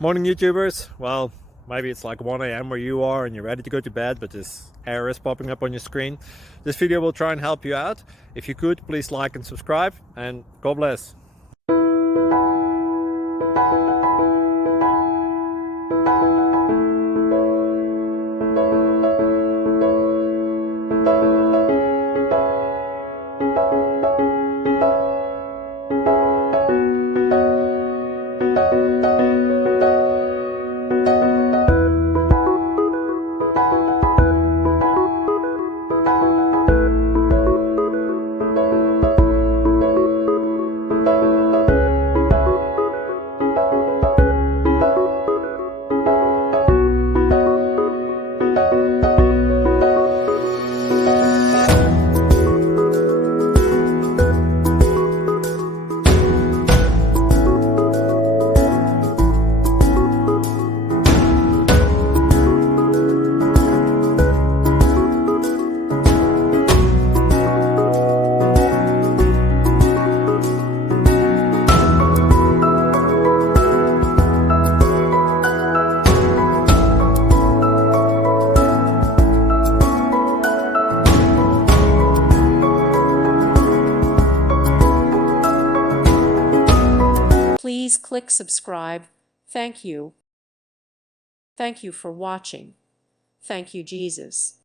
Morning YouTubers. Well, maybe it's like 1 a.m. where you are and you're ready to go to bed, but this error is popping up on your screen. This video will try and help you out. If you could, please like and subscribe, and God bless. Please click subscribe. Thank you. Thank you for watching. Thank you, Jesus.